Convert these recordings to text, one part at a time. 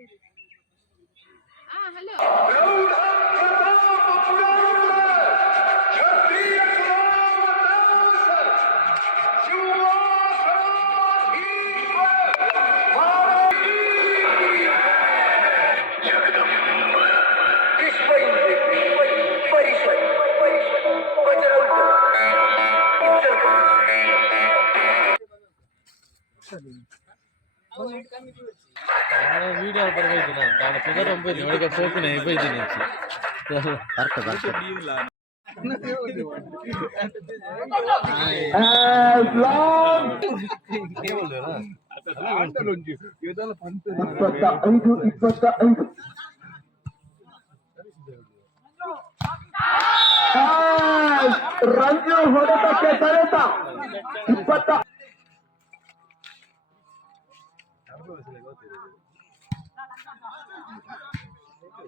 Ah, آه هلا video పర్వాలేదు నా దాని కుదరం పోయింది ఎవరికి పోతున్నా అయిపోయింది నుంచి కరెక్ట్ కరెక్ట్ As long ಇಪ್ಪತ್ತ ಐದು ಇಪ್ಪತ್ತ ಐದು As ರಂಜು ಹೊಡೆತಕ್ಕೆ ತಡೆತ ಇಪ್ಪತ್ತ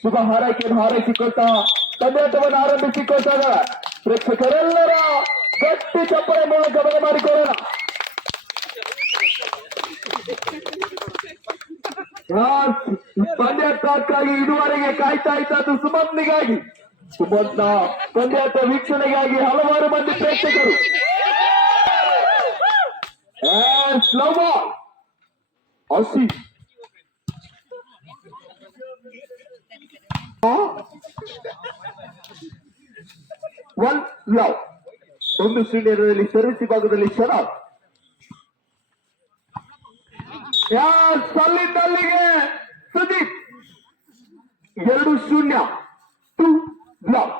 ಶುಭ ಹಾರೈಕೆಯನ್ನು ಹಾರೈಸಿಕೊಳ್ತಾ ಪಂದ್ಯಾಟವನ್ನು ಆರಂಭಿಸಿಕೊಳ್ತಾ ಪ್ರೇಕ್ಷಕರೆಲ್ಲರ ಗಟ್ಟಿ ಚಪ್ಪಳೆ ಮೂಲಕ ಮನೆ ಮಾಡಿಕೊಳ್ಳೋಣ. ಪಂದ್ಯಾಟಕ್ಕಾಗಿ ಇದುವರೆಗೆ ಕಾಯ್ತಾ ಇದ್ದದ್ದು ಸುಮಂತ್ನಿಗಾಗಿ. ಸುಮಂತ್ನ ಪಂದ್ಯಾಟ ವೀಕ್ಷಣೆಗಾಗಿ ಹಲವಾರು ಮಂದಿ ಪ್ರೇಕ್ಷಕರು. And ಒನ್ ಲವ್ ಒಂದು ಶೂನ್ಯದಲ್ಲಿ ಸರ್ವಿಸ್ ಭಾಗದಲ್ಲಿ ಶರಾಬ್ ಸಲ್ಲಿದ್ದಲ್ಲಿಗೆ ಸುದೀಪ್. ಎರಡು ಶೂನ್ಯ. Two love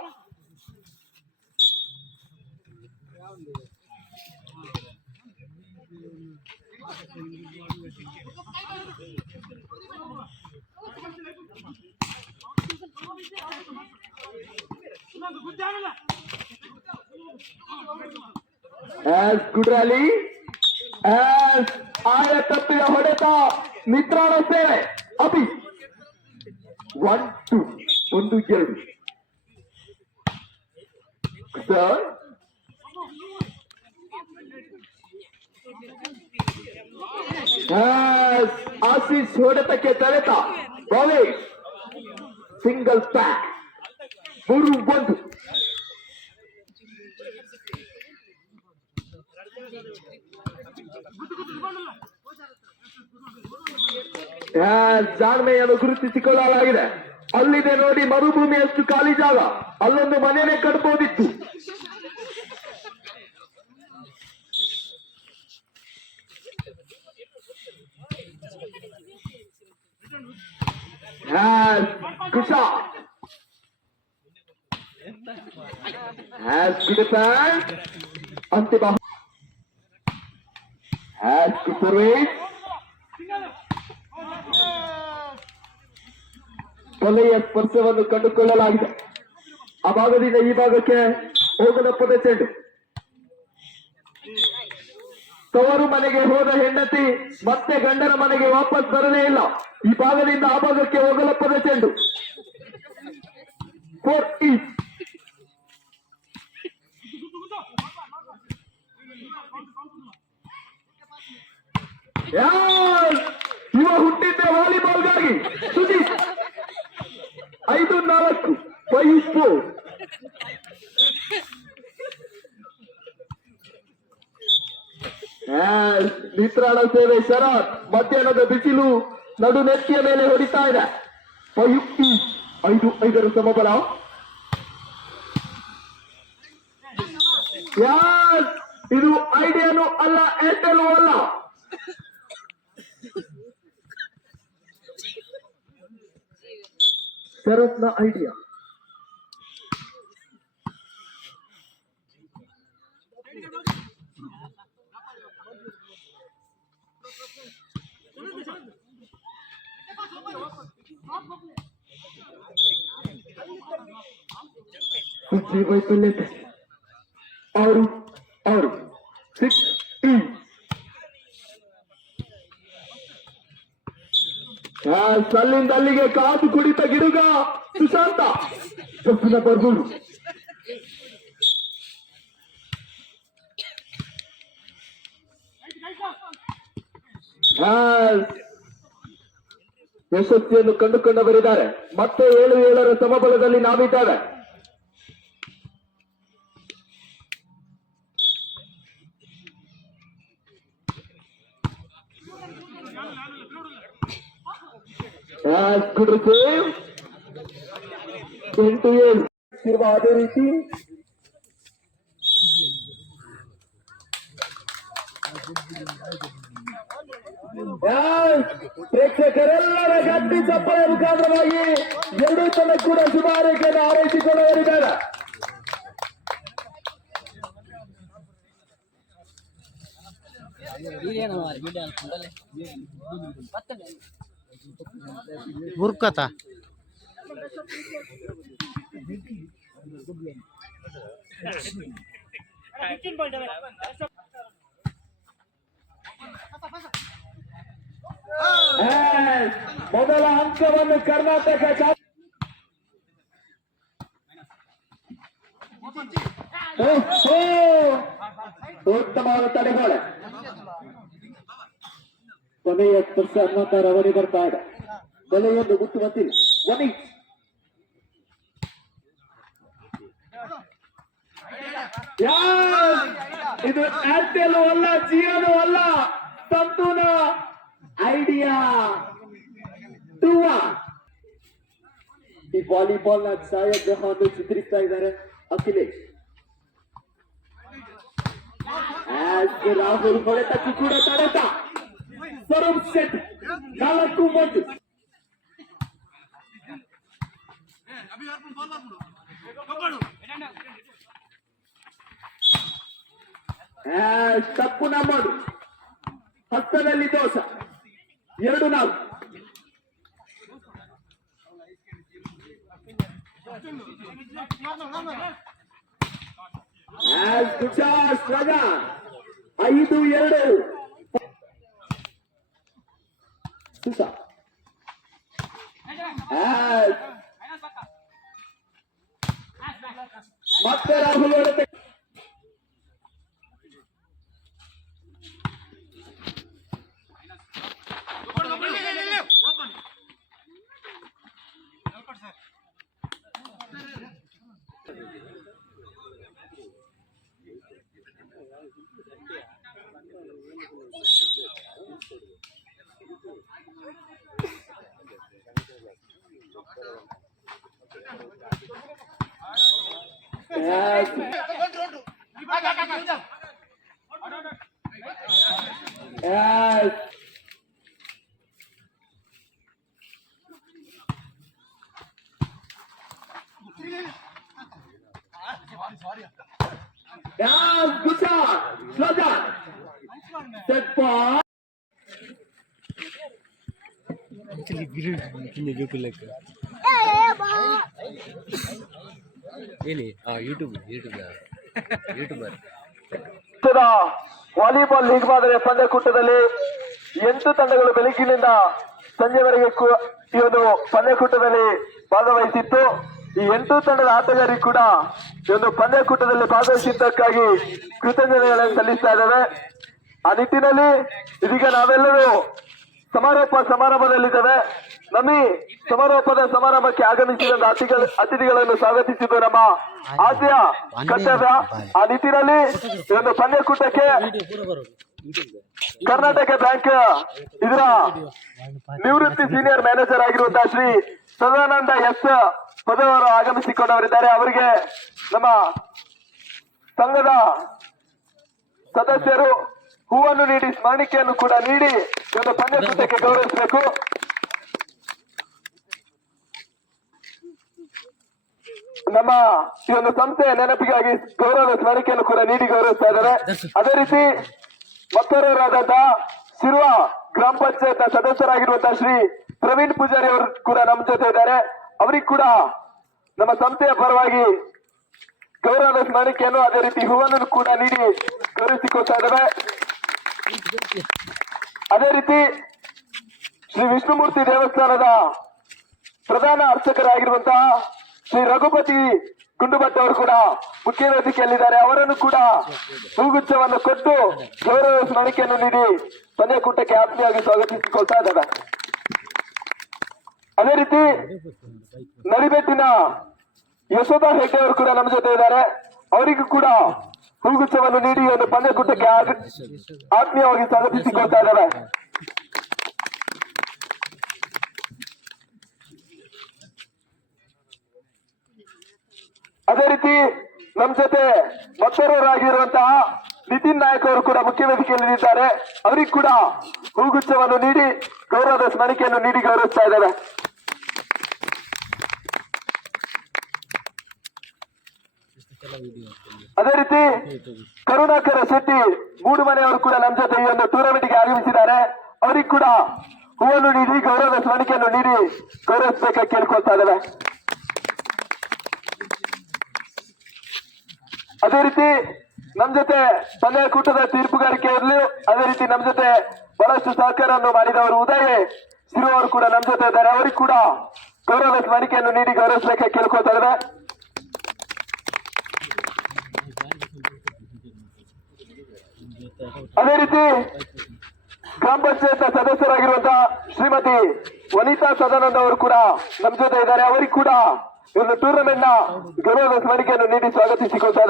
As good rally, as ಆಯ ತಪ್ಪಿದ ಹೊಡೆತ ಮಿತ್ರಾಣ ಸೇವೆ ಅಭಿ ಒನ್ ಟು ಒಂದು ಎರಡು ಸರ್ ಆಶೀಶ್ ಹೊಡೆತಕ್ಕೆ ತಡೆತ ಭವೇಶ್ ಸಿಂಗಲ್ ಪ್ಯಾಕ್ ಮೂರು ಒಂದು ಜಾಣ್ಮೆಯನ್ನು ಗುರುತಿಸಿಕೊಳ್ಳಲಾಗಿದೆ. ಅಲ್ಲಿದೆ ನೋಡಿ ಮರುಭೂಮಿಯಷ್ಟು ಖಾಲಿ ಜಾಗ. ಅಲ್ಲೊಂದು ಮನೆಯೇ ಕಟ್ಬೋದಿತ್ತು. Has Kusha. Has Kudapan. Antiba. Has Kusurwis. ಕೊಲೆಯ ಸ್ಪರ್ಶವನ್ನು ಕಂಡುಕೊಳ್ಳಲಾಗಿದೆ ಆ ಭಾಗದಿಂದ ಈ ಭಾಗಕ್ಕೆ ಹೋಗದಪ್ಪದ ಚೆಂಡು ತವರು ಮನೆಗೆ ಹೋದ ಹೆಂಡತಿ ಮತ್ತೆ ಗಂಡನ ಮನೆಗೆ ವಾಪಸ್ ಬರಲೇ ಇಲ್ಲ ಈ ಭಾಗದಿಂದ ಆ ಭಾಗಕ್ಕೆ ಹೋಗಲಪ್ಪದ ಚೆಂಡು ಫೋರ್ ಈಸ್ ಇವ ಹುಟ್ಟಿದ್ದೆ ವಾಲಿಬಾಲ್ಗಾಗಿ. ಸುದೀಪ್. ಐದು, ನಾಲ್ಕು ಫೈವ್ ಫೋರ್ ನಿತ್ರಾಣ ಸೇವೆ ಶರತ್ ಮಧ್ಯಾಹ್ನದ ಬಿಸಿಲು ನಡು ನೆತ್ತಿಯ ಮೇಲೆ ಹೊಡಿತಾ ಇದೆ. ಈಚ್ ಐದು, ಐದರ ಸಮಬಲ. ಯಾಸ್ ಇದು ಐಡಿಯಾನು ಅಲ್ಲ ಏರ್ಟೆಲ್ ಅಲ್ಲ. ಶರತ್ನ ಐಡಿಯಾ. ವೈಫಲ್ಯತೆ ಆರು ಅಲ್ಲಿಗೆ ಕಾದು ಕುಡಿತ ಗಿಡುಗ. ಸುಶಾಂತ ಸೊಪ್ಪಿನ ಬರ್ಬೋದು ಯಶಸ್ವಿಯನ್ನು ಕಂಡುಕೊಂಡವರಿದ್ದಾರೆ. ಮತ್ತೆ ಏಳು ಏಳರ ಸಮಬಲದಲ್ಲಿ ನಾವಿದ್ದೇವೆ. As good receive. ಎಂಟು ಏಳು ಇರುವ ಅದೇ ರೀತಿ Yes, ಪ್ರೇಕ್ಷಕರೆಲ್ಲರ ಗಟ್ಟಿ ಚಪ್ಪಲ ಮುಖಾಂತರವಾಗಿ ಎರಡೂ ತನ್ನ ಕೂಡ ಶುಭ ಹಾರೈಕೆಯನ್ನು ಹಾರೈಸಿಕೊಳ್ಳುವರಿದ್ದಾರೆ ಹುರ್ಕತ Yes, ಮೊದಲ ಅಂಕವನ್ನು ಕರ್ನಾಟಕ ಚಾ- ಓಹ್, ಓಹ್. ಉತ್ತಮವಾದ ತಡೆಗೋಳೆ ಕೊನೆಯ ಸ್ಪರ್ಶ ಅನ್ನೋತರ ಅವರಿ ಬರ್ತಾ ಇದೆ. ಕೊನೆಯೊಂದು ಮುಟ್ಟುವಂತಿಲ್ಲ ಒನಿ Yes! ಇದು ಏರ್ಟೆಲ್ ಅಲ್ಲ ಜಿಯೋನು ಅಲ್ಲ, ಸಂತೂನ ಐಡಿಯಾ ಟುವ. ಈ ವಾಲಿಬಾಲ್ನ ಛಾಯಾಗ್ರಹವನ್ನು ಚಿತ್ರಿಸ್ತಾ ಇದ್ದಾರೆ ಅಖಿಲೇಶ್. ರಾಹುಲ್ ಹೊಡೆತಕ್ಕೆ ಕೂಡ ತಡೆತ. ಸ್ವರೂಪ್ ಶೆಟ್. ನಾಲ್ಕು As ತಪ್ಪು ನಮ್ಮದು. ಹತ್ತದಲ್ಲಿ ದೋಷ ಎರಡು ನಾವು ಐದು ಎರಡು. ತುಷಾರ್ As ಮತ್ತೆ Rahul Yes. Yes, good shot. Slow down. Set ball. Actually, green, green, green, green, green, green. ಹಾ YouTube YouTube YouTuber volleyball league ಮಾದರಿಯ ಪಂದ್ಯಕೂಟದಲ್ಲಿ ಎಂಟು ತಂಡಗಳು ಬೆಳಗ್ಗಿನಿಂದ ಸಂಜೆವರೆಗೆ ಈ ಒಂದು ಪಂದ್ಯಕೂಟದಲ್ಲಿ ಭಾಗವಹಿಸಿತ್ತು. ಈ ಎಂಟು ತಂಡದ ಆಟಗಾರಿ ಕೂಡ ಈ ಒಂದು ಪಂದ್ಯಕೂಟದಲ್ಲಿ ಭಾಗವಹಿಸಿದ್ದಕ್ಕಾಗಿ ಕೃತಜ್ಞತೆಗಳನ್ನು ಸಲ್ಲಿಸ್ತಾ ಇದ್ದಾರೆ. ಆ ನಿಟ್ಟಿನಲ್ಲಿ ಇದೀಗ ನಾವೆಲ್ಲರೂ ಸಮಾರೋಪ ಸಮಾರಂಭದಲ್ಲಿದ್ದೇವೆ. ನಮ್ಮಿ ಸಮಾರೋಪದ ಸಮಾರಂಭಕ್ಕೆ ಆಗಮಿಸಿದ ಅತಿಥಿಗಳ ಅತಿಥಿಗಳನ್ನು ಸ್ವಾಗತಿಸಿದ್ದು ನಮ್ಮ ಆದ್ಯ ಕಟ್ಟದ ಆ ನಿಟ್ಟಿನಲ್ಲಿ ಒಂದು ಪಂದ್ಯಕೂಟಕ್ಕೆ ಕರ್ನಾಟಕ ಬ್ಯಾಂಕ್ ಇದರ ನಿವೃತ್ತಿ ಸೀನಿಯರ್ ಮ್ಯಾನೇಜರ್ ಆಗಿರುವಂತಹ ಶ್ರೀ ಸದಾನಂದ ಎಸ್ ಪದವರು ಆಗಮಿಸಿಕೊಂಡವರಿದ್ದಾರೆ. ಅವರಿಗೆ ನಮ್ಮ ಸಂಘದ ಸದಸ್ಯರು ಹೂವನ್ನು ನೀಡಿ ಸ್ಮರಣಿಕೆಯನ್ನು ಕೂಡ ನೀಡಿ ಒಂದು ಪಂದ್ಯಕೂಟಕ್ಕೆ ಗೌರವಿಸಬೇಕು. ನಮ್ಮ ಈ ಒಂದು ಸಂಸ್ಥೆಯ ನೆನಪಿಗಾಗಿ ಗೌರವ ಸ್ಮರಣಿಕೆಯನ್ನು ಕೂಡ ನೀಡಿ ಗೌರವಿಸ್ತಾ ಇದ್ದಾರೆ. ಅದೇ ರೀತಿ ಮತ್ತೋರ್ವರಾದಂತಹ ಶಿರುವ ಗ್ರಾಮ ಪಂಚಾಯತ್ ಸದಸ್ಯರಾಗಿರುವಂತಹ ಶ್ರೀ ಪ್ರವೀಣ್ ಪೂಜಾರಿ ಅವರು ಕೂಡ ನಮ್ಮ ಜೊತೆ ಇದ್ದಾರೆ. ಅವರಿಗೆ ಕೂಡ ನಮ್ಮ ಸಂಸ್ಥೆಯ ಪರವಾಗಿ ಗೌರವದ ಸ್ಮರಣಿಕೆಯನ್ನು ಅದೇ ರೀತಿ ಹೂವನ್ನು ಕೂಡ ನೀಡಿ ಗೌರವಿಸಿಕೊಳ್ತಾ ಇದ್ದಾರೆ ಅದೇ ರೀತಿ ಶ್ರೀ ವಿಷ್ಣುಮೂರ್ತಿ ದೇವಸ್ಥಾನದ ಪ್ರಧಾನ ಅರ್ಚಕರಾಗಿರುವಂತಹ ಶ್ರೀ ರಘುಪತಿ ಗುಂಡುಭಟ್ ಅವರು ಕೂಡ ಮುಖ್ಯ ವೇದಿಕೆಯಲ್ಲಿದ್ದಾರೆ. ಅವರನ್ನು ಕೂಡ ಹೂಗುಚ್ಛವನ್ನು ಕೊಟ್ಟು ಗೌರವ ಸ್ಮರಣಿಕೆಯನ್ನು ನೀಡಿ ಕೂಟಕ್ಕೆ ಆತ್ಮೀಯವಾಗಿ ಸ್ವಾಗತಿಸಿಕೊಳ್ತಾ ಇದ್ದಾರೆ. ಅದೇ ರೀತಿ ನಡಿಬೆಟ್ಟಿನ ಯಶೋಧ ಹೆಗ್ಡೆ ಅವರು ಕೂಡ ನಮ್ಮ ಜೊತೆ ಇದ್ದಾರೆ. ಅವರಿಗೂ ಕೂಡ ಹೂಗುಚ್ಛವನ್ನು ನೀಡಿ ಒಂದು ಪಂದ್ಯಕೂಟಕ್ಕೆ ಆತ್ಮೀಯವಾಗಿ ಸ್ವಾಗತಿಸಿಕೊಳ್ತಾ ಇದ್ದಾರೆ. ಅದೇ ರೀತಿ ನಮ್ಮ ಜೊತೆ ಭಕ್ತರರಾಗಿರುವಂತಹ ನಿತಿನ್ ನಾಯಕ್ ಅವರು ಕೂಡ ಮುಖ್ಯ ವೇದಿಕೆಯಲ್ಲಿ ಅವರಿಗೆ ಕೂಡ ಹೂಗುಚ್ಛವನ್ನು ನೀಡಿ, ಗೌರವದ ಸ್ಮರಣಿಕೆಯನ್ನು ನೀಡಿ ಗೌರವಿಸ್ತಾ ಇದ್ದಾರೆ ಅದೇ ರೀತಿ ಕರುಣಾಕರ ಶೆಟ್ಟಿ ಮೂಡು ಮನೆಯವರು ಕೂಡ ನಮ್ಮ ಜೊತೆ ಈ ಒಂದು ಟೂರ್ನಮೆಂಟ್ಗೆ ಆಗಮಿಸಿದ್ದಾರೆ. ಅವ್ರಿಗೆ ಕೂಡ ಹೂವನ್ನು ನೀಡಿ, ಗೌರವದ ಸ್ಮರಣಿಕೆಯನ್ನು ನೀಡಿ ಗೌರವಿಸಬೇಕಾಗಿ ಕೇಳ್ಕೊಳ್ತಾ ಇದ್ದಾರೆ ಅದೇ ರೀತಿ ನಮ್ ಜೊತೆ ಸಲಹೆ ಕೂಟದ ತೀರ್ಪುಗಾರಿಕೆಯಲ್ಲೂ ಅದೇ ರೀತಿ ನಮ್ ಜೊತೆ ಬಹಳಷ್ಟು ಸಹಕಾರವನ್ನು ಮಾಡಿದವರು ಉದಯ, ಸಿರು ಕೂಡ ನಮ್ ಜೊತೆ ಇದ್ದಾರೆ. ಅವರಿಗೆ ಕೂಡ ಗೌರವ ಸ್ಮರಣಿಕೆಯನ್ನು ನೀಡಿ ಗೌರವಿಸಲಿಕ್ಕೆ ಕೇಳ್ಕೊತಾ ಇದ್ದಾರೆ ಅದೇ ರೀತಿ ಗ್ರಾಮ ಪಂಚಾಯತ್ ಸದಸ್ಯರಾಗಿರುವಂತಹ ಶ್ರೀಮತಿ ವನಿತಾ ಸದಾನಂದ ಅವರು ಕೂಡ ನಮ್ಮ ಜೊತೆ ಇದ್ದಾರೆ. ಅವರಿಗೆ ಕೂಡ ಒಂದು ಟೂರ್ನಮೆಂಟ್ನ ಗೌರವದ ಸ್ಮರಣಿಕೆಯನ್ನು ನೀಡಿ ಸ್ವಾಗತಿಸಿಕೊಳ್ತಾ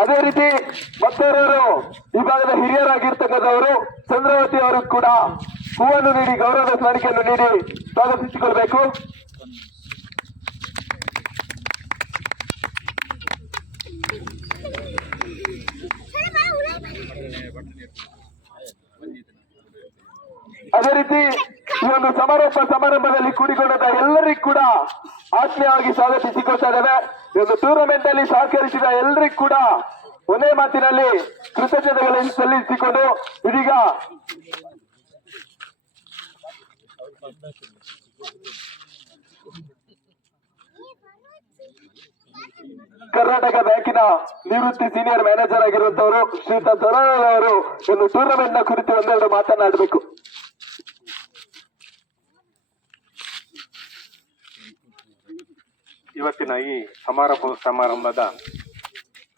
ಅದೇ ರೀತಿ ಮತ್ತೋರವರು ಈ ಭಾಗದ ಹಿರಿಯರಾಗಿರ್ತಕ್ಕಂಥವರು ಚಂದ್ರವತಿ ಅವರು ಕೂಡ ಹೂವನ್ನು ನೀಡಿ ಗೌರವದ ಸ್ಮರಣಿಕೆಯನ್ನು ನೀಡಿ ಸ್ವಾಗತಿಸಿಕೊಳ್ಬೇಕು. ಅದೇ ರೀತಿ ಈ ಒಂದು ಸಮಾರೋಪ ಸಮಾರಂಭದಲ್ಲಿ ಕೂಡಿಕೊಂಡಂತ ಎಲ್ಲರಿಗೂ ಕೂಡ ಆತ್ಮೀಯವಾಗಿ ಸ್ವಾಗತಿಸಿಕೊಳ್ತಾ ಇದ್ದೇವೆ. ಈ ಒಂದು ಟೂರ್ನಮೆಂಟ್ ಅಲ್ಲಿ ಸಹಕರಿಸಿದ ಎಲ್ಲರಿಗೂ ಕೂಡ ಒಂದೇ ಮಾತಿನಲ್ಲಿ ಕೃತಜ್ಞತೆಗಳನ್ನು ಸಲ್ಲಿಸಿಕೊಂಡು ಇದೀಗ ಕರ್ನಾಟಕ ಬ್ಯಾಂಕಿನ ನಿವೃತ್ತಿ ಸೀನಿಯರ್ ಮ್ಯಾನೇಜರ್ ಆಗಿರುವಂತವರು ಶ್ರೀಯುತ ದೊರಲಾಲ್ ಅವರು ಒಂದು ಟೂರ್ನಮೆಂಟ್ನ ಕುರಿತು ಒಂದೆರಡು ಮಾತನಾಡಬೇಕು ಇವತ್ತಿನ ಈ ಸಮಾರೋಪ ಸಮಾರಂಭದ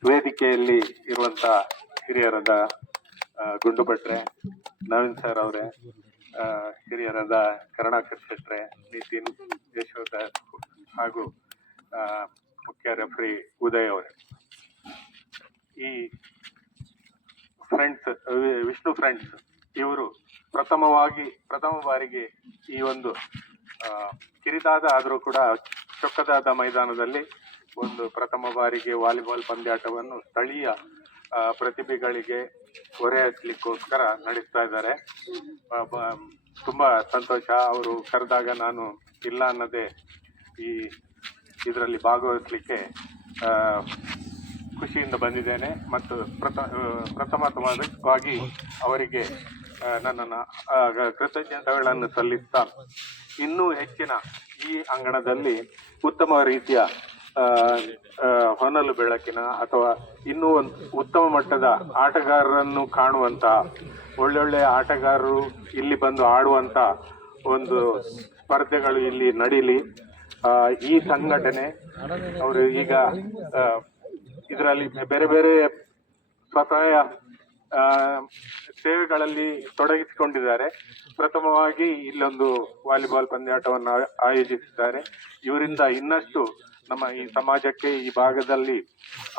ವೇದಿಕೆಯಲ್ಲಿ ಇರುವಂತ ಹಿರಿಯರಾದ ಗುಂಡು ಭಟ್ರೆ, ನವೀನ್ ಸರ್ ಅವರೇ ಹಿರಿಯರದ ಕರುಣಾಕರ್ ಶೆಟ್ರೆ, ನಿತಿನ್ ಯಶೋಧ ಹಾಗೂ ಮುಖ್ಯ ರೆಫ್ರಿ ಉದಯ್ ಅವರೇ. ಈ ಫ್ರೆಂಡ್ಸ್ ವಿಷ್ಣು ಫ್ರೆಂಡ್ಸ್ ಇವರು ಪ್ರಥಮವಾಗಿ, ಪ್ರಥಮ ಬಾರಿಗೆ ಈ ಒಂದು ಕಿರಿದಾದ ಆದರೂ ಕೂಡ ಚೊಕ್ಕದಾದ ಮೈದಾನದಲ್ಲಿ ಒಂದು ಪ್ರಥಮ ಬಾರಿಗೆ ವಾಲಿಬಾಲ್ ಪಂದ್ಯಾಟವನ್ನು ಸ್ಥಳೀಯ ಪ್ರತಿಭೆಗಳಿಗೆ ಹೊರೆ ಹಚ್ಚಲಿಕ್ಕೋಸ್ಕರ ನಡೆಸ್ತಾ ಇದ್ದಾರೆ. ತುಂಬಾ ಸಂತೋಷ. ಅವರು ಕರೆದಾಗ ನಾನು ಇಲ್ಲ ಅನ್ನದೇ ಈ ಇದರಲ್ಲಿ ಭಾಗವಹಿಸಲಿಕ್ಕೆ ಖುಷಿಯಿಂದ ಬಂದಿದ್ದೇನೆ ಮತ್ತು ಪ್ರಥಮ ಪ್ರಥಮವಾಗಿ ಅವರಿಗೆ ನನ್ನನ್ನು ಕೃತಜ್ಞತೆಗಳನ್ನು ಸಲ್ಲಿಸ್ತಾ ಇನ್ನೂ ಹೆಚ್ಚಿನ ಈ ಅಂಗಣದಲ್ಲಿ ಉತ್ತಮ ರೀತಿಯ ಹೊನಲು ಬೆಳಕಿನ ಅಥವಾ ಇನ್ನೂ ಒಂದು ಉತ್ತಮ ಮಟ್ಟದ ಆಟಗಾರರನ್ನು ಕಾಣುವಂತ ಒಳ್ಳೊಳ್ಳೆ ಆಟಗಾರರು ಇಲ್ಲಿ ಬಂದು ಆಡುವಂತ ಒಂದು ಸ್ಪರ್ಧೆಗಳು ಇಲ್ಲಿ ನಡೀಲಿ. ಈ ಸಂಘಟನೆ ಅವರು ಈಗ ಇದರಲ್ಲಿ ಬೇರೆ ಬೇರೆ ಆ, ಸೇವೆಗಳಲ್ಲಿ ತೊಡಗಿಸಿಕೊಂಡಿದ್ದಾರೆ. ಪ್ರಥಮವಾಗಿ ಇಲ್ಲೊಂದು ವಾಲಿಬಾಲ್ ಪಂದ್ಯಾಟವನ್ನು ಆಯೋಜಿಸಿದ್ದಾರೆ. ಇವರಿಂದ ಇನ್ನಷ್ಟು ನಮ್ಮ ಈ ಸಮಾಜಕ್ಕೆ ಈ ಭಾಗದಲ್ಲಿ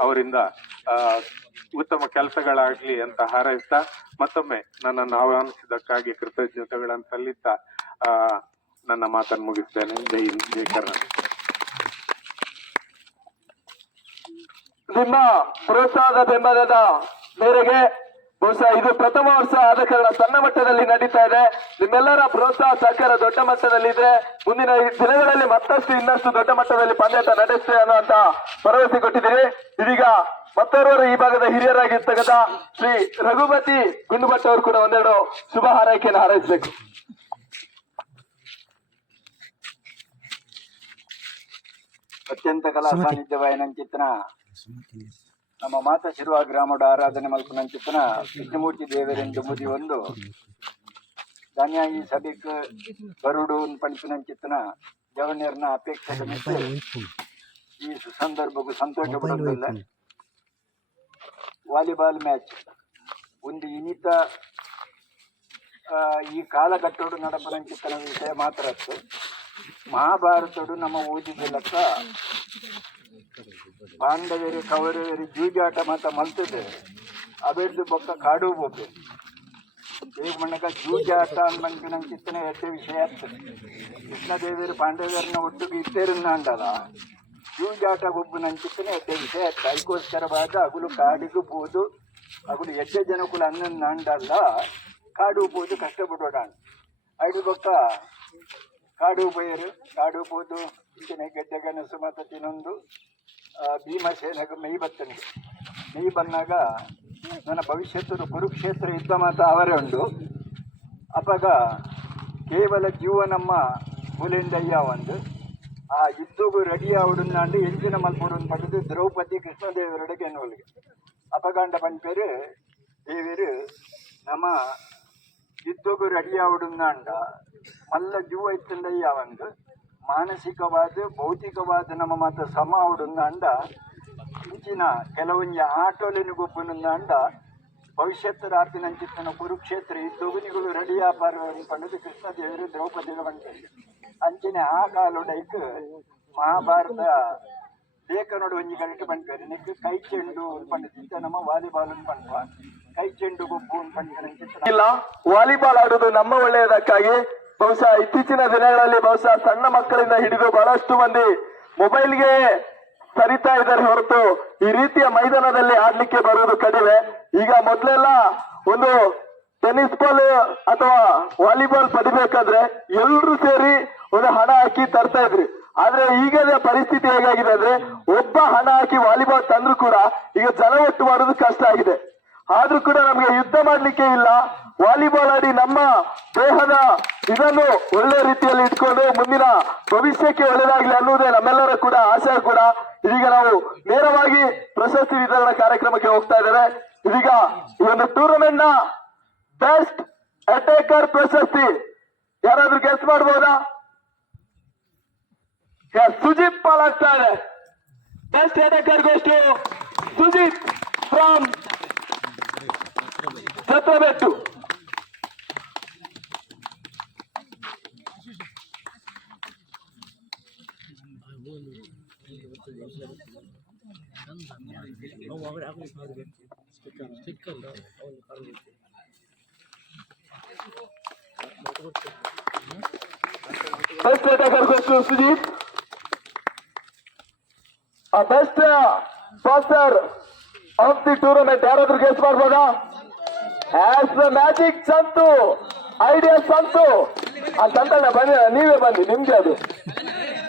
ಅವರಿಂದ ಉತ್ತಮ ಕೆಲಸಗಳಾಗಲಿ ಅಂತ ಹಾರೈಸ್ತಾ, ಮತ್ತೊಮ್ಮೆ ನನ್ನನ್ನು ಆಹ್ವಾನಿಸಿದ್ದಕ್ಕಾಗಿ ಕೃತಜ್ಞತೆಗಳನ್ನು ಸಲ್ಲಿಸ್ತಾ ನನ್ನ ಮಾತನ್ನು ಮುಗಿಸ್ತೇನೆ. ಜೈ ಜೈ ಕರ್ನಾಟಕ. ನಿಮ್ಮ ಪ್ರೋತ್ಸಾಹದ ಬೆಂಬಲದ ಮೇರೆಗೆ ಬಹುಶಃ ಇದು ಪ್ರಥಮ ವರ್ಷ ಆದ ಕಾರಣ ಸಣ್ಣ ಮಟ್ಟದಲ್ಲಿ ನಡೀತಾ ಇದೆ. ನಿಮ್ಮೆಲ್ಲರ ಪ್ರೋತ್ಸಾಹ ಸಹಕಾರ ದೊಡ್ಡ ಮಟ್ಟದಲ್ಲಿ ಇದ್ರೆ ಮುಂದಿನ ಈ ದಿನಗಳಲ್ಲಿ ಮತ್ತಷ್ಟು ಇನ್ನಷ್ಟು ದೊಡ್ಡ ಮಟ್ಟದಲ್ಲಿ ಪಂದ್ಯಾಟ ನಡೆಸ್ತೇವೆ ಅನ್ನುವಂತ ಭರವಸೆ ಕೊಟ್ಟಿದ್ದೀರಿ. ಇದೀಗ ಮತ್ತೋರ್ವರು ಈ ಭಾಗದ ಹಿರಿಯರಾಗಿರ್ತಕ್ಕಂಥ ಶ್ರೀ ರಘುಪತಿ ಗುಂಡುಭಟ್ ಅವರು ಕೂಡ ಒಂದೆರಡು ಶುಭ ಹಾರೈಕೆಯನ್ನು ಹಾರೈಸಬೇಕು. ಅತ್ಯಂತ ಕಲಾ ಸಾನ್ನಿಧ್ಯವಾಯನಂಚಿತ್ತನ ನಮ್ಮ ಮಾತ ಶಿರುವ ಗ್ರಾಮದ ಆರಾಧನೆ ಮಲ್ಪನಂಚಿತ್ತನ ಕೃಷ್ಣಮೂರ್ತಿ ದೇವರೆಂದು ಮುದಿ ಒಂದು. ಧಾನ್ಯಾಯಿ ಸಭಿಕ್ ಬರುಡು ಪಂಚಿನಂಚಿತ್ತನ ಜವನ್ಯರ್ನ ಅಪೇಕ್ಷೆ ಈ ಸುಸಂದರ್ಭಕ್ಕೂ ಸಂತೋಷ ಪಡೋದಿಲ್ಲ ವಾಲಿಬಾಲ್ ಮ್ಯಾಚ್. ಒಂದು ಇನಿತ ಈ ಕಾಲಘಟ್ಟೋಡು ನಡಪನಂಚಿತ್ತನ ವಿಷಯ ಮಾತ್ರ ಮಹಾಭಾರತಡು ನಮ್ಮ ಓದಿದ ಲೆಕ್ಕ. ಪಾಂಡವರು, ಕೌರವರು, ಜೂಜಾಟ ಮಾತ ಮಲ್ತದೆ. ಅವೆರ್ದು ಬೊಕ್ಕ ಕಾಡು ಹೋಗ್ಬೇಕು. ಈಗ ಮಣ್ಣಕ ಜೂಜಾಟ ಅನ್ಬಂಕ ನಂಗೆ ಚಿತ್ತನೆ ಎತ್ತೆ ವಿಷಯ ಆಗ್ತದೆ. ಕೃಷ್ಣದೇವರು ಪಾಂಡವರನ್ನ ಒಟ್ಟಿಗೆ ಇಟ್ಟೇರನ್ನ ಅಂಡಲ್ಲ ಜೂಜಾಟ ಗೊಬ್ಬು ನನ್ನ ಚಿತ್ತನೆ ಎತ್ತೆ ವಿಷಯ ಆಗ್ತದೆ. ಅದಕ್ಕೋಸ್ಕರವಾದ ಅಗುಲು ಕಾಡಿಗೂ ಬೋದು ಅಗಲು ಎಡ್ಡೆ ಜನಕುಲು ಅನ್ನನ್ನ ಕಾಡು ಬೋದು ಕಷ್ಟಪಡೋಣ. ಅಡಿ ಬೊಕ್ಕ ಕಾಡು ಬಯರು, ಕಾಡು ಬೋದು ಇಂಚಿನ ಗೆಡ್ಡೆ ಗನಸು ಮತ್ತು ತಿನ್ನೊಂದು ಭೀಮಸೇನಗ ಮೈ ಬತ್ತನಿಗೆ ಮೈ ಬಂದಾಗ ನನ್ನ ಭವಿಷ್ಯತ್ತು ಕುರುಕ್ಷೇತ್ರ ಯುದ್ಧ ಮಾತ ಅವರೇ ಉಂಡು. ಅಪಾಗ ಕೇವಲ ಜೀವ ನಮ್ಮ ಮೂಲೆಂದಯ್ಯ ಒಂದು. ಆ ಯುದ್ಧಗೂ ರೆಡಿ ಆವಡನ್ನಾಂಡು ಎಂಜಿನ ಮಲ್ಪುಡನ್ ಪಡೆದು ದ್ರೌಪದಿ ಕೃಷ್ಣದೇವರೊಡೆಗೆ ಎನ್ನುವಲ್ಗೆ ಅಪಗಾಂಡ ಪಂಪೇರು ದೇವರು ನಮ್ಮ ಯುದ್ಧಗೂ ರೆಡಿ ಆವಡನ್ನಾಂಡ ಮಲ್ಲ ಜೀವ ಇತ್ತಂದಯ್ಯ ಒಂದು ಮಾನಸಿಕವಾದ, ಭೌತಿಕವಾದ ನಮ್ಮ ಮಾತ ಸಮ ಅಂಡ ಇಂಚಿನ ಕೆಲವೊಂಜಿ ಆಟೋಲಿನಿ ಅಂಡ ಭವಿಷ್ಯತ್ತರ ಆರ್ತಿನಂಚಿತ್ತನ ಕುರುಕ್ಷೇತ್ರ ಯುದ್ಧಗುನಿಗಳು ರೆಡಿ ಆಪಾರ ಪಂಡದು ಕೃಷ್ಣ ದೇವರು ದ್ರೌಪದಿ ಅಂಚಿನ ಆ ಕಾಲೊಡೈಕ್ ಮಹಾಭಾರತ ಲೇಖನೋಡು ಒಂಜಿ ಕರೆಕ್ಟ್ ಪಂಪೇರು ನೆಕ್ ಕೈ ಚೆಂಡು ಪಂಡಿತ ನಮ್ಮ ವಾಲಿಬಾಲ್ ಪಂಪ ಕೈ ಚೆಂಡು ಅಂತ ಇಲ್ಲ, ವಾಲಿಬಾಲ್ ಆಡುವುದು ನಮ್ಮ ಒಳ್ಳೆಯದಕ್ಕಾಗಿ. ಬಹುಶಃ ಇತ್ತೀಚಿನ ದಿನಗಳಲ್ಲಿ ಬಹುಶಃ ಸಣ್ಣ ಮಕ್ಕಳಿಂದ ಹಿಡಿದು ಬಹಳಷ್ಟು ಮಂದಿ ಮೊಬೈಲ್ಗೆ ಸರಿತಾ ಇದ್ದಾರೆ ಹೊರತು ಈ ರೀತಿಯ ಮೈದಾನದಲ್ಲಿ ಆಡ್ಲಿಕ್ಕೆ ಬರುವುದು ಕಡಿಮೆ. ಈಗ ಮೊದಲೆಲ್ಲ ಒಂದು ಟೆನಿಸ್ ಬಾಲ್ ಅಥವಾ ವಾಲಿಬಾಲ್ ಪಡಿಬೇಕಾದ್ರೆ ಎಲ್ರು ಸೇರಿ ಒಂದು ಹಣ ಹಾಕಿ ತರ್ತಾ ಇದ್ರಿ. ಆದ್ರೆ ಈಗಿನ ಪರಿಸ್ಥಿತಿ ಹೇಗಾಗಿದೆ ಅಂದ್ರೆ ಒಬ್ಬ ಹಣ ಹಾಕಿ ವಾಲಿಬಾಲ್ ತಂದ್ರು ಕೂಡ ಈಗ ಜನ ಒಟ್ಟು ಮಾಡೋದು ಕಷ್ಟ ಆಗಿದೆ. ಆದ್ರೂ ಕೂಡ ನಮ್ಗೆ ಯುದ್ಧ ಮಾಡ್ಲಿಕ್ಕೆ ಇಲ್ಲ. ವಾಲಿಬಾಲ್ ಆಡಿ ನಮ್ಮ ದೇಹದ ಇದನ್ನು ಒಳ್ಳೆ ರೀತಿಯಲ್ಲಿ ಇಟ್ಕೊಂಡು ಮುಂದಿನ ಭವಿಷ್ಯಕ್ಕೆ ಒಳ್ಳೆಯದಾಗಲಿ ಅನ್ನೋದೇ ನಮ್ಮೆಲ್ಲರ ಕೂಡ ಆಶಯ ಕೂಡ. ಇದೀಗ ನಾವು ನೇರವಾಗಿ ಪ್ರಶಸ್ತಿ ವಿತರಣಾ ಕಾರ್ಯಕ್ರಮಕ್ಕೆ ಹೋಗ್ತಾ ಇದ್ದೇವೆ. ಇದೀಗ ಈ ಒಂದು ಟೂರ್ನಮೆಂಟ್ನ ಬೆಸ್ಟ್ ಅಟ್ಯಾಕರ್ ಪ್ರಶಸ್ತಿ. ಯಾರಾದ್ರೂ ಗೆಸ್ Yes, ಸುಜಿತ್ ಪಾಲಾಗ್ತಾ ಇದೆ. Best attacker best Sujith from Chatrabettu best attacker goes to Sujith best sponsor of the tournament ಯಾರಾದ್ರೂ ಗೆಸ್ ಮಾಡ್ಬೋದಾ as the magic Santhu idea Santhu. ಆ ಸಂತಣ್ಣ, ಬನ್ನಿ, ನೀವೇ ಬನ್ನಿ ನಿಮ್ಗೆ ಅದು.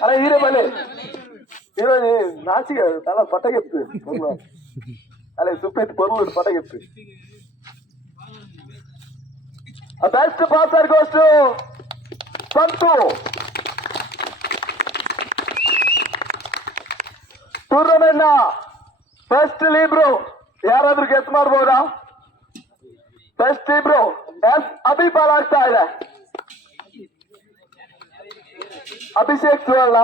ಅಲ್ಲ, ಹೀರೆ ಬನ್ನಿ. ಹೀರೋ ನಾಚಿಗೆ ತಲ ಪಟಗಿತ್ತು ಅಲ್ಲ ಸುಪ್ಪೆತ್ತು ಪೊರ್ಲು ಪಟಗೆತ್ತು best passer goes to Santhu. ಟೂರ್ನಮೆಂಟ್ನ first libero ಯಾರಾದ್ರೂ ಗೆಸ್ ಮಾಡ್ಬೋದಾ? ಫಸ್ಟ್ ಲೀಬ್ರು ಎಸ್ ಅಭಿಪಾಲ್ ಆಗ್ತಾ ಇದೆ Abhishek Suvarna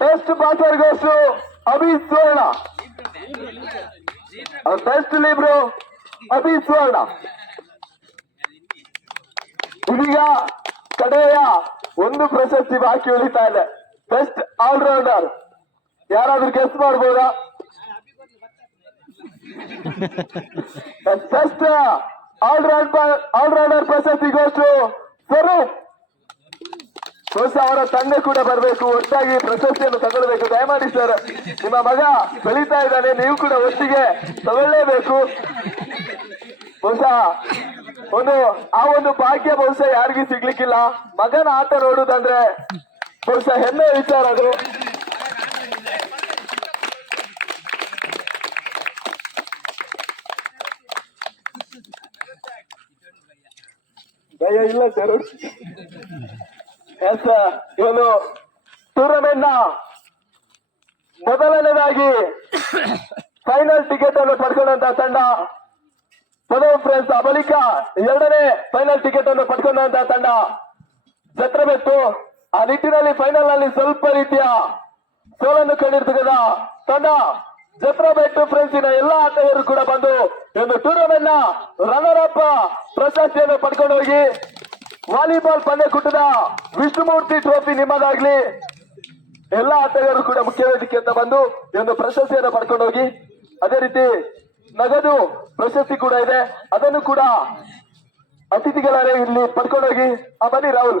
best passer goes to Abhi Suvarna best libero Abhi Suvarna ಇದೀಗ ಕಡೆಯ ಒಂದು ಪ್ರಶಸ್ತಿ ಬಾಕಿ ಉಳಿತಾ ಇದೆ ಬೆಸ್ಟ್ ಆಲ್ರೌಂಡರ್ ಯಾರಾದ್ರೂ ಗೆಸ್ಟ್ ಮಾಡ್ಬೋದಾ? ಬೆಸ್ಟ್ ಆಲ್ರೌಂಡರ್ ಆಲ್ರೌಂಡರ್ ಪ್ರಶಸ್ತಿ ಗೋಷ್ಠು. ಸ್ವರೂಪ್. ಬಹುಶಃ ಅವರ ತಂದೆ ಕೂಡ ಬರಬೇಕು. ಒಟ್ಟಾಗಿ ಪ್ರಶಸ್ತಿಯನ್ನು ತಗೊಳ್ಬೇಕು. ದಯಮಾಡಿ ಸರ್ ನಿಮ್ಮ ಮಗ ಬೆಳೀತಾ ಇದ್ದಾನೆ. ನೀವು ಕೂಡ ಒಟ್ಟಿಗೆ ತಗೊಳ್ಳೇಬೇಕು. ಬಹುಶಃ ಒಂದು ಆ ಒಂದು ಭಾಗ್ಯ ಬಹುಶಃ ಯಾರಿಗೂ ಸಿಗ್ಲಿಕ್ಕಿಲ್ಲ. ಮಗನ ಆಟ ನೋಡುದಂದ್ರೆ ಬಹುಶಃ ಹೆಮ್ಮೆ ವಿಚಾರ ಅದು ಭಯ ಇಲ್ಲ ಸರ್. ಎಸ್, ಇವನು ಟೂರ್ನಮೆಂಟ್ನ ಮೊದಲನೇದಾಗಿ ಫೈನಲ್ ಟಿಕೆಟ್ ಅನ್ನು ಪಡ್ಕೊಂಡಂತ ತಂಡ. ಪದೋ ಫ್ರೆಂಡ್ಸ್ ಬಳಿಕ ಎರಡನೇ ಫೈನಲ್ ಟಿಕೆಟ್ ಅನ್ನು ಪಡ್ಕೊಂಡಂತ ತಂಡ. ಛತ್ರಬೆಟ್ಟು ಆ ನಿಟ್ಟಿನಲ್ಲಿ ಫೈನಲ್ ಅಲ್ಲಿ ಸ್ವಲ್ಪ ರೀತಿಯ ಸೋಲನ್ನು ಕಂಡಿರ್ತಕ್ಕಂಥ ತಂಡ ಜತ್ರಬೆಟ್ಟು ಫ್ರೆಂಡ್ಸಿನ ಎಲ್ಲಾ ಆಟಗಾರರು ಕೂಡ ಬಂದು ಒಂದು ಟೂರ್ನಮೆಂಟ್ನ ರನ್ನರ್ ಅಪ್ ಪ್ರಶಸ್ತಿಯನ್ನು ಪಡ್ಕೊಂಡು ಹೋಗಿ ವಾಲಿಬಾಲ್ ಪಂದ್ಯಕೂಟದ ವಿಷ್ಣುಮೂರ್ತಿ ಟ್ರೋಫಿ ನಿಮ್ಮದಾಗ್ಲಿ. ಎಲ್ಲಾ ಆಟಗಾರರು ಕೂಡ ಮುಖ್ಯ ವೇದಿಕೆ ಅಂತ ಬಂದು ಒಂದು ಪ್ರಶಸ್ತಿಯನ್ನು ಪಡ್ಕೊಂಡು ಹೋಗಿ ಅದೇ ರೀತಿ ನಗದು ಪ್ರಶಸ್ತಿ ಕೂಡ ಇದೆ. ಅದನ್ನು ಕೂಡ ಅತಿಥಿಗಳೇ ಇಲ್ಲಿ ಪಡ್ಕೊಂಡೋಗಿ, ಆ ಬನ್ನಿ ರಾಹುಲ್.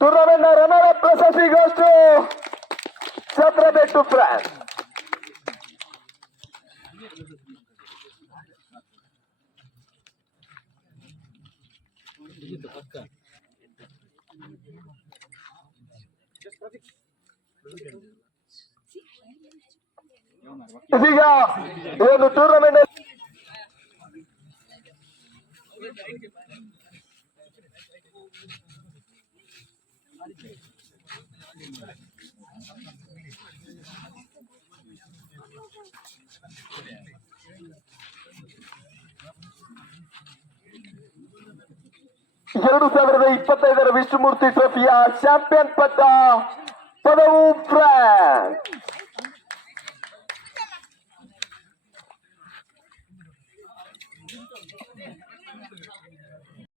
ಟೂರ್ನಮೆಂಟ್ನ ರನ್ನರ್ ಅಪ್ ಪ್ರಶಸ್ತಿ ಗೋಸ್ಟು ಛತ್ರಬೆಟ್ಟು ಫ್ರಾನ್ಸ್ ಇದೀಗ ಈ ಒಂದು ಟೂರ್ನಮೆಂಟ್ ಎರಡು ಸಾವಿರದ ಇಪ್ಪತ್ತೈದರ ವಿಷ್ಣುಮೂರ್ತಿ ಟ್ರೋಫಿಯ ಚಾಂಪಿಯನ್ ಪಟ್ಟ ಪದವು ಫ್ರಾನ್ಸ್.